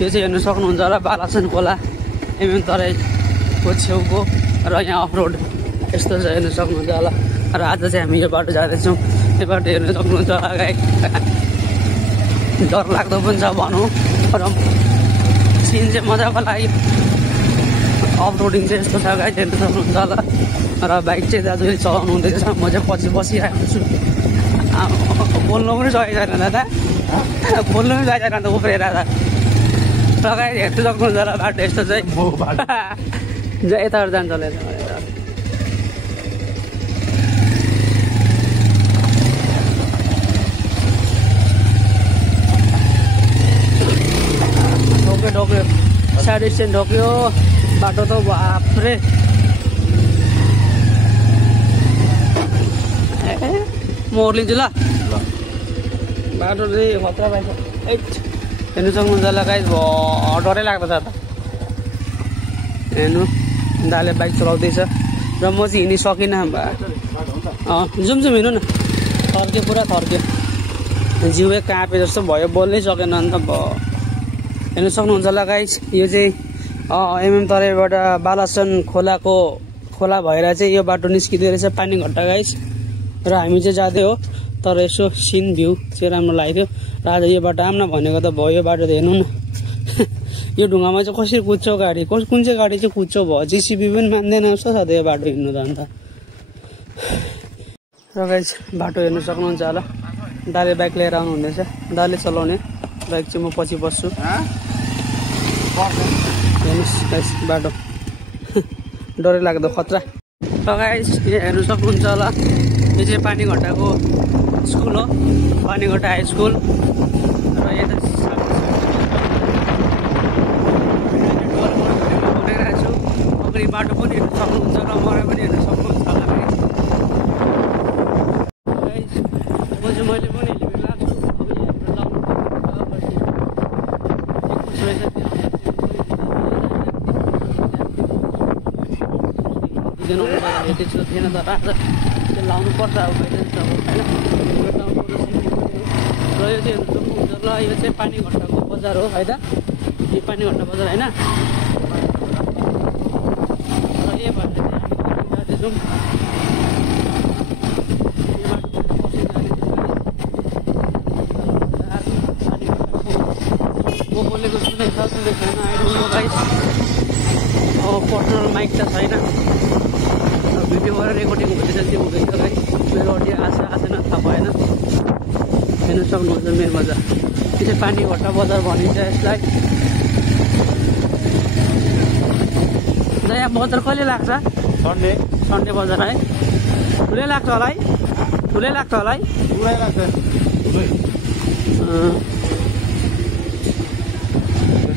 यो चाहिँ हेर्नु सक्नुहुन्छ होला बालासन खोला एमएम तराईको छेउको र यहाँ अफ रोड यस्तो छ हेर्नु सक्नुहुन्छ होला। र आज चाहिँ हामी यो बाटो जाँदैछौँ। यो बाटो हेर्नु सक्नुहुन्छ होला गाई डर लाग्दो पनि छ भनौँ र सिन चाहिँ मजाको लाग्यो। अफ रोडिङ चाहिँ यस्तो छ गाई हेर्नु सक्नुहुन्छ होला। र बाइक चाहिँ दाजुले चलाउनु हुँदैछ, म चाहिँ पछि बसिरहेको छु। बोल्नु पनि सकेको छैन दादा, बोल्नु पनि सकेको छैन त उफ्रेर त लगाएर हेर्नु सक्नुहुन्छ होला बाटो यस्तो चाहिँ यताबाट जान्छ होला यता ढोक्यो साइड स्ट्यान्ड ढोक्यो बाटो त बाफ्रे म ओर्लिन्छु ल बाटो चाहिँ खतरा भएछ। हेर्नु सक्नुहुन्छ होला गाइस डरै लाग्दो छ त हेर्नु दाले बाइक चलाउँदैछ र म चाहिँ हिँडि सकिनँ जुम हिँड्नु न थर्क्यो पुरा थर्क्यो जिउै काँपे जस्तो भयो बोल्नै सकेन अन्त हेर्नु सक्नुहुन्छ होला गाइस यो चाहिँ एमएम तराईबाट बालासन खोला भएर चाहिँ यो बाटो निस्किँदो रहेछ पानीघट्टा गाइस र हामी चाहिँ जाँदै हो तर यसो सिन भ्यू चाहिँ राम्रो लाग्थ्यो र आज यो बाटो आम्न भनेको त भयो। यो बाटो त हेर्नु न यो ढुङ्गामा चाहिँ कसरी कुद्छौ गाडी कुन चाहिँ गाडी चाहिँ कुद्छौ भयो जेसिबी पनि मान्दैन जस्तो छ त यो बाटो हिँड्नु त अन्त। र गाइस बाटो हेर्नु सक्नुहुन्छ होला दाले बाइक लिएर आउनु हुँदैछ, दाले चलाउने बाइक चाहिँ म पछि बस्छु। हेर्नुहोस् गाइस बाटो डरै लाग्दो खतरा। र गाइस हेर्नु सक्नुहुन्छ होला यो चाहिँ पानीघट्टाको स्कुल हो, पानीघट्टा हाई स्कुल। र यता बोलिरहेको छु अगाडि बाटो पनि हेर्नु सक्नुहुन्छ र मलाई पनि हेर्नु सक्नुहुन्छ होला गाइस। मैले पनि हेलिमेट लाग्छु थिएन तर आज त्यो लाउनु पर्छ अब र यो चाहिँ हेर्नु सक्नुहुन्छ ल यो चाहिँ पानीघट्टाको बजार हो है त, यो पानीघट्टा बजार होइन। र यो भएर चाहिँ हामी जाँदैछौँ म बोलेको सुनेको छैन आइडोन्ट नो गाइस। अब पर्सनल माइक त छैन भिडियोबाट रेकर्डिङ हुँदैछ त्यो हुँदैछ गाइस। मेरो अडियो आएन थाहा भएन। हेर्नु सक्नुहुन्छ मेरो बजार यो चाहिँ पानीघट्टा बजार भनिन्छ यसलाई। यहाँ बजार कहिले लाग्छ? सन्डे बजार है। ठुलै लाग्छ होला है, ठुलै लाग्छ होला है, पुरै लाग्छ।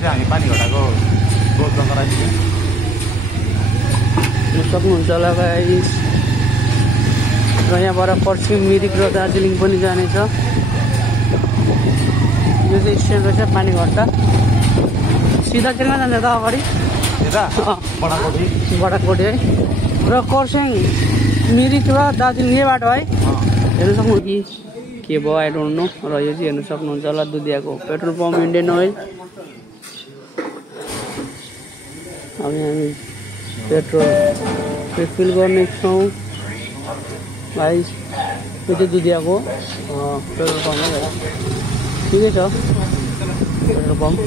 हामी पानीघट्टाको सक्नुहुन्छ होला गाइस। र यहाँबाट पर्सिङ मिरिक र दार्जिलिङ पनि जानेछ। यो चाहिँ स्ट्यान्ड रहेछ पानीघट्टा सिधा केमा जान्छ त अगाडि बडाकोटी है। र खरसाङ मिरिक र दार्जिलिङ यही बाटो है। हेर्नु सक्नु कि के भयो आई डोन्ट नो। र यो चाहिँ हेर्नु सक्नुहुन्छ होला दुधियाको पेट्रोल पम्प इन्डियन ओइल। अब हामी पेट्रोल रिफिल गर्ने छौँ गाइस। यो चाहिँ दुधियाको पेट्रोल पम्प हो, ठिकै छ पेट्रोल पम्प।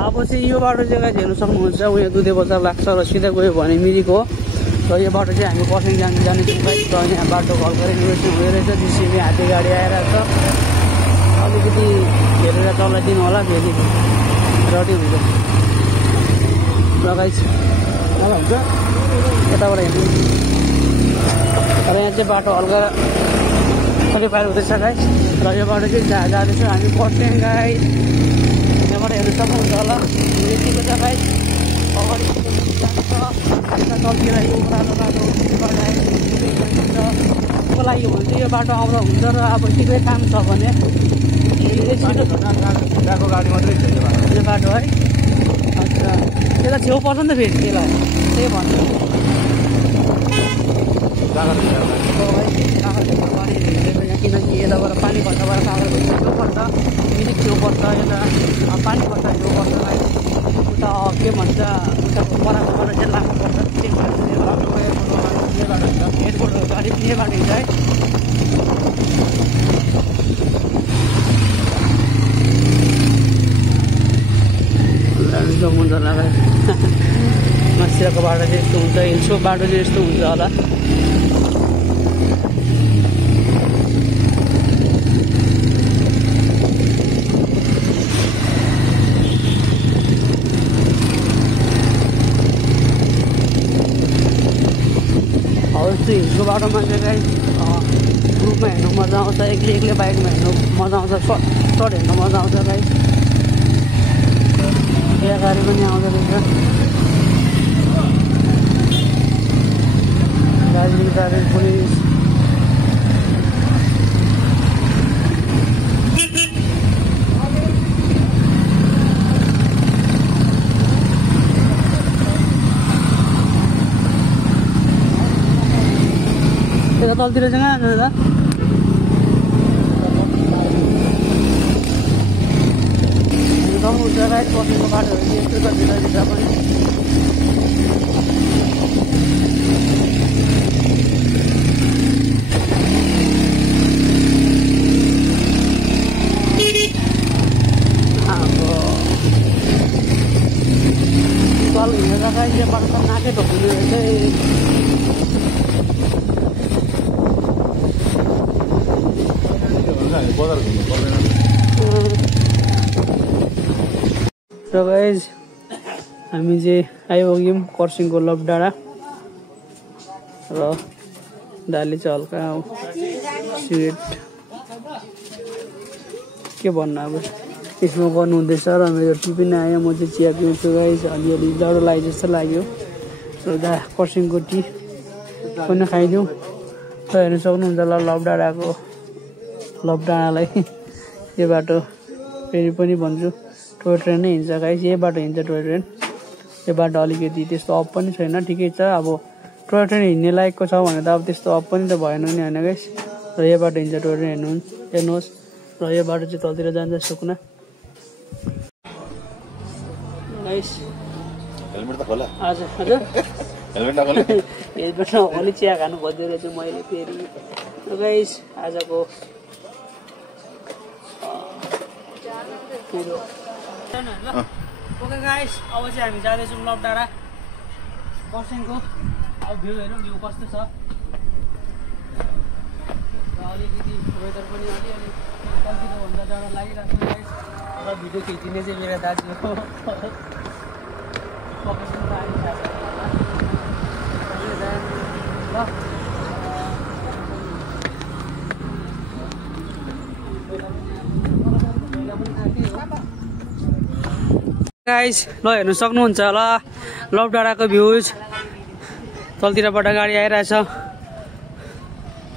अब चाहिँ यो बाटो चाहिँ गाइस हेर्नु सक्नुहुन्छ उयो दुधे बजार लाग्छ र सिधा गयो भने मिरिक हो। र यो बाटो चाहिँ हामी पर्सिङ जानेछौँ गाइस। र यहाँ बाटो घरको रेनोभेसन भइरहेछ, जिसिबी हाते गाडी आइरहेको छ। अलिकति हेरेर चलाइदिनु होला फेरि रडी हुन्छ र गाइस हुन्छ यताबाट हेर्नु। र यहाँ चाहिँ बाटो हल्का मोडिफाई हुँदैछ गाइस। र यो बाटो चाहिँ जाँदैछौँ हामी पर्सिङ गाइस। यहाँबाट हेर्नु सक्नुहुन्छ होला यतिको छ गाइस। अगाडि यता चल्किरहेको ओह्रालो बाटो को लागि हो भने चाहिँ यो बाटो आउँदा हुन्छ। र अब केही काम छ भने गएको गाडी मात्रै यो बाटो है। अच्छा यता छेउ पर्छ नि त फेरि त्यसलाई त्यही भन्नु। किनकि यताबाट पानी खर्चबाट कागज छेउ पर्छ मिरिक छेउ पर्छ यता पानी खर्च छेउ पर्छ उता के भन्छ उता बराबरबाट चाहिँ लाग्नु पर्छ त्यही भएर हेडकोट अलिक यहीँबाट हिँड्छ है हुन्छ लगाएर माथितिरको बाटो चाहिँ यस्तो हुन्छ हिल्सको बाटो चाहिँ यस्तो हुन्छ होला हिल्सको बाटोमा चाहिँ गाई ग्रुपमा हेर्नु मजा आउँछ एक्लै बाइकमा हेर्नु मजा आउँछ सर्ट हेर्नु मजा आउँछ गाई बिहा गाडी पनि आउँदो रहेछ दार्जिलिङ ट्राफिक पुलिस यता तलतिर चाहिँ कहाँ जान्छ दादा सक्नुहुन्छ राइट बस्नुको बाटोहरू चाहिँ यस्तो छ भित्रभित्र पनि तल हिँडेर गाई चाहिँ बाटो त नाकै ढोकिने रहेछ र गाइज हामी चाहिँ आइपुग्यौँ खरसाङको लभ डाँडा र दाले चाहिँ हल्का स्विट के भन्नु अब यसमा गर्नु हुँदैछ र मेरो टी पनि आयो म चाहिँ चिया पिउँछु गाइज अलिअलि डर लाग्यो जस्तो लाग्यो र खरसाङको टी पनि खाइदिउँ र हेर्नु सक्नुहुन्छ ल लभ डाँडाको लभ डाँडालाई यो बाटो फेरि पनि भन्छु टोय ट्रेन नै हिँड्छ गाइस यही बाटो हिँड्छ टोय ट्रेन यो बाटो अलिकति त्यस्तो अप पनि छैन ठिकै छ अब टोय ट्रेन हिँड्ने लायकको छ भने त अब त्यस्तो अप पनि त भएन नि होइन गाइस र यो बाटो हिँड्छ टोय ट्रेन हेर्नुहोस् र यो बाटो चाहिँ तलतिर जान्छ सुकुना गाइस हेलमेट त खोला हजुर हजुर हेलमेट त खोला हेलमेट नखोली चिया खानु खोज्दै रहेछु मैले फेरि गाइस आजको ओके गाइस अब चाहिँ हामी जाँदैछौँ लभ डाँडा खरसाङको अब भ्यू हेरौँ भ्यू कस्तो छ र अलिकति वेदर पनि अलिअलि कतिको भन्दा डर लागिरहेको छ गाइस र भिडियो खिचिने चाहिँ मेरो दाजु हो गाइस ल हेर्नु सक्नुहुन्छ होला लभ डाँडाको भ्यूज तलतिरबाट गाडी आइरहेछ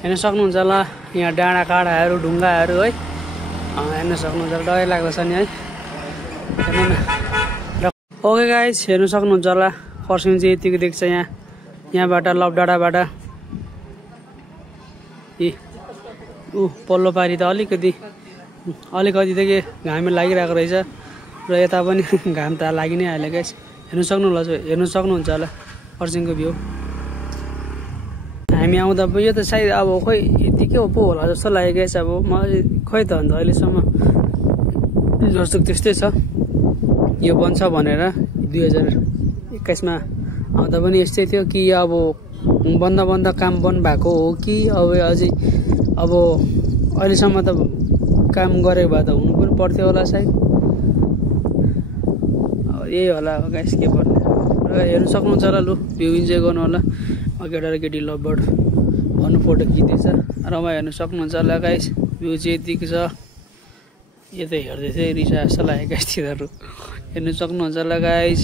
हेर्न सक्नुहुन्छ होला यहाँ डाँडा काँडाहरू ढुङ्गाहरू है हेर्न सक्नुहुन्छ डर लाग्दछ नि है हेर्नु न ओके गाइस हेर्नु सक्नुहुन्छ होला खरसाङ चाहिँ यतिको देख्छ यहाँबाट लभ डाँडाबाट पल्लो पारी त अलिकति त के घाम लागिरहेको रहेछ र यता पनि घाम त लागि नै हाल्यो गाइस हेर्नु सक्नुहुन्छ होला खरसाङको भ्यू हामी आउँदा यो त सायद अब खोइ यतिकै पो होला जस्तो लाग्यो गाइस अब म खोइ त अन्त अहिलेसम्म जस्तो त्यस्तै छ यो बन्छ भनेर 2021मा आउँदा पनि यस्तै थियो कि अब बन्द काम बन्द भएको हो कि अब अझै अब अहिलेसम्म त काम गरेको भए त हुनु पनि पर्थ्यो होला सायद यही होला गाइस के भन्ने र हेर्नु सक्नुहुन्छ होला लु भ्यू इन्जोय गर्नु होला केटा र केटी लभ बर्ड भन्नु फोटो खिच्दैछ रमा हेर्नु सक्नुहुन्छ होला गाइस भ्यू चाहिँ यतिको छ यो त हेर्दै चाहिँ रिसा जस्तो लाग्यो गाइस तिनीहरू हेर्नु सक्नुहुन्छ होला गाइस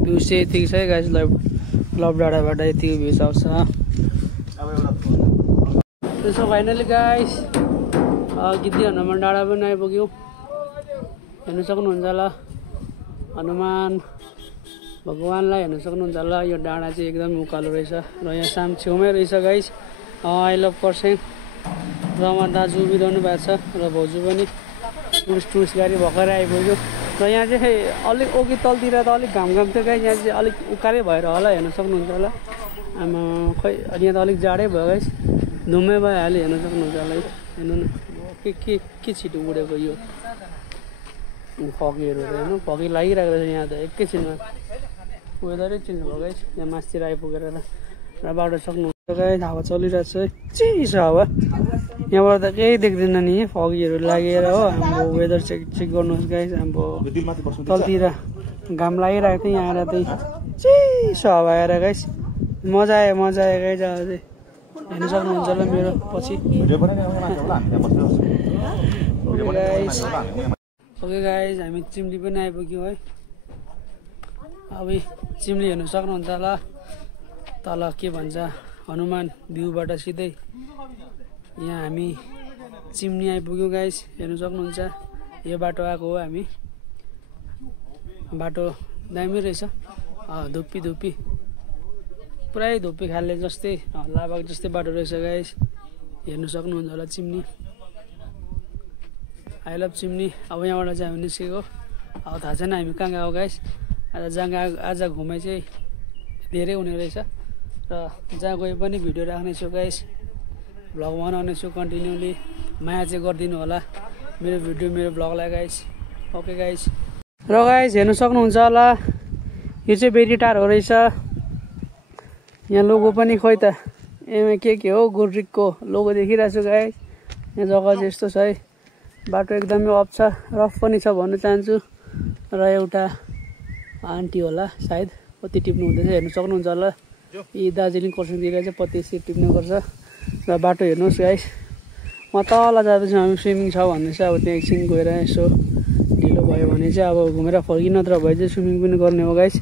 भ्यू चाहिँ यतिको छ है गाइस लभ डाँडाबाट यतिको भ्यू आउँछ त्यसो फाइनली गाइस गिद्दी हनुमान डाँडा पनि आइपुग्यो हेर्नु सक्नुहुन्छ होला हनुमान भगवानलाई हेर्न सक्नुहुन्छ होला यो डाँडा चाहिँ एकदम उकालो रहेछ र यहाँ साम छेउमै रहेछ guys I love Kurseong Rama दाजु उभिरहनु भएको छ र भाउजू पनि टुरिस्ट गाडी भर्खरै आइपुग्यो र यहाँ चाहिँ अलिक ओकी तलतिर त अलिक घाम थियो गाइस यहाँ चाहिँ अलिक उकालै भएर होला हेर्न सक्नुहुन्छ होला आमा खै यहाँ त अलिक जाडै भयो गाइस धुम्मै भइहाल्यो हेर्न सक्नुहुन्छ होला हेर्नु न के छिटो उडेको यो फगीहरू हेर्नु फगी लागिरहेको रहेछ यहाँ त एकैछिनमा वेदरै चेन्ज भयो गाइस यहाँ मासतिर आइपुगेर र बाटो सक्नुहुन्छ गाइस हावा चलिरहेको छ चिसो हावा यहाँबाट त केही देख्दैन नि फगीहरू लागेर हो हाम्रो वेदर चेक गर्नुहोस् गाइस हाम्रो तलतिर घाम लागिरहेको थियो यहाँ आएर चाहिँ चिसो हावा आएर गाइस मजा आयो गाइस आज चाहिँ हेर्न सक्नुहुन्छ होला मेरो पछि ओके गाइस हामी चिम्ली पनि आइपुग्यौँ है अब चिम्ली हेर्नु सक्नुहुन्छ होला तल के भन्छ हनुमान भ्यूबाट सिधै यहाँ हामी चिम्नी आइपुग्यौँ गाइस हेर्नु सक्नुहुन्छ यो बाटो आएको हो हामी बाटो दामी रहेछ धुप्पी पुरै धुप्पी खाले जस्तै लाभाको जस्तै बाटो रहेछ गाइस हेर्नु सक्नुहुन्छ होला चिम्नी आई लभ चिम्नी अब यहाँबाट चाहिँ हामी निस्केको अब थाहा छैन हामी कहाँ गएको गाइस आज घुमाइ चाहिँ धेरै हुने रहेछ र जहाँ गए पनि भिडियो राख्नेछु गाइस भ्लग बनाउनेछु कन्टिन्युली माया चाहिँ गरिदिनु होला मेरो भिडियो मेरो भ्लगलाई गाइस ओके गाइस र गाइस हेर्नु सक्नुहुन्छ होला यो चाहिँ बेरी टार हो रहेछ यहाँ लोगो पनि खोइ त एमा के हो गुर्रिकको लोगो देखिरहेको छु गाइस यहाँ जग्गा चाहिँ यस्तो छ है बाटो एकदमै अफ छ रफ पनि छ भन्न चाहन्छु र एउटा आन्टी होला सायद पत्ती टिप्नु हुँदैछ हेर्नु सक्नुहुन्छ होला यी दार्जिलिङ खरसाङतिर चाहिँ पत्ती यसरी टिप्ने गर्छ र बाटो हेर्नुहोस् गाइस म तल जाँदैछु हामी स्विमिङ छ भन्दैछ अब त्यहाँ एकछिन गएर यसो ढिलो भयो भने चाहिँ अब घुमेर फर्किन नत्र भए चाहिँ स्विमिङ पनि गर्ने हो गाइस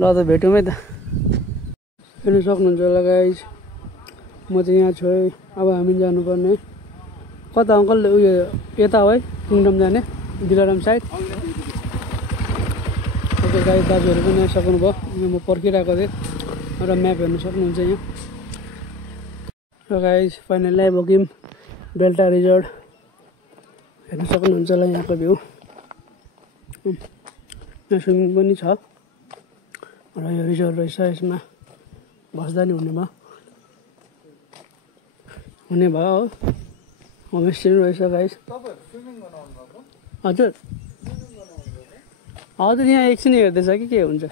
ल त भेटौँ है त हेर्नु सक्नुहुन्छ होला गाइस म चाहिँ यहाँ छु है अब हामी जानुपर्ने कता अङ्कल उयो यता हो है किङडम जाने दिलाराम साइड ओके गाइस दाजुहरू पनि आइसक्नुभयो यहाँ म पर्खिरहेको थिएँ र म्याप हेर्नु सक्नुहुन्छ यहाँ र गाइस फाइनली आइपुग्यौँ बेल्टा रिजोर्ट हेर्नु सक्नुहुन्छ होला यहाँको भ्यू यहाँ स्विमिङ पनि छ र यो रिजोर्ट रहेछ यसमा बस्दा नि हुने भयो हो होमस्टे रहेछ गाइस हजुर यहाँ एकछिन हेर्दैछ कि के हुन्छ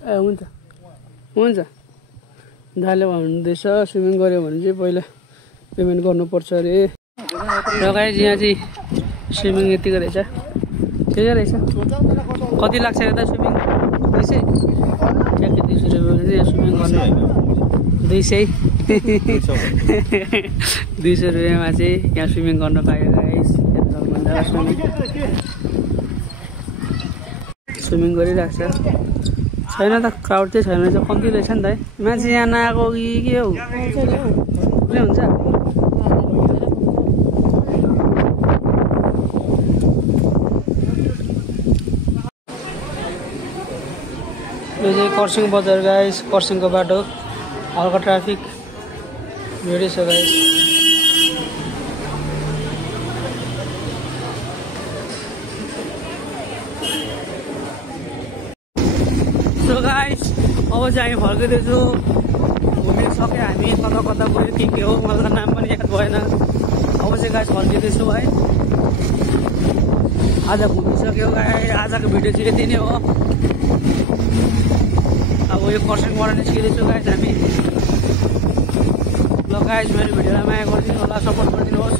ए हुन्छ दाले भन्दैछ स्विमिङ गऱ्यो भने चाहिँ पहिला पेमेन्ट गर्नुपर्छ अरे र गाइस यहाँ चाहिँ स्विमिङ यतिको रहेछ के रहेछ कति लाग्छ यता स्विमिङ 200 ठ्याक्कै 200 रुपियाँ चाहिँ स्विमिङ गर्नु 200 रुपियाँमा चाहिँ यहाँ स्विमिङ गर्न पायो गाइस स्विमिङ गरिरहेको छ छैन त क्राउड चाहिँ छैन रहेछ कम्ती रहेछ नि त है मान्छे यहाँ नआएको कि के हो कुनै हुन्छ यो चाहिँ खरसाङ बजार गाइस खरसाङको बाटो हल्का ट्राफिक भिडै छ गाइस सो गाइस अब चाहिँ हामी फर्किँदैछु घुमिसक्यो हामी कता कता गयो के हो मलाई नाम पनि याद भएन अब चाहिँ गाइस फर्किँदैछु है आज घुमिसक्यो गाइस आजको भिडियो चाहिँ यति नै हो अब यो खरसाङबाट निस्किँदैछु गाइस हामी ल गाइस मेरो भिडियोलाई माया गरिदिनु होला सपोर्ट गरिदिनुहोस्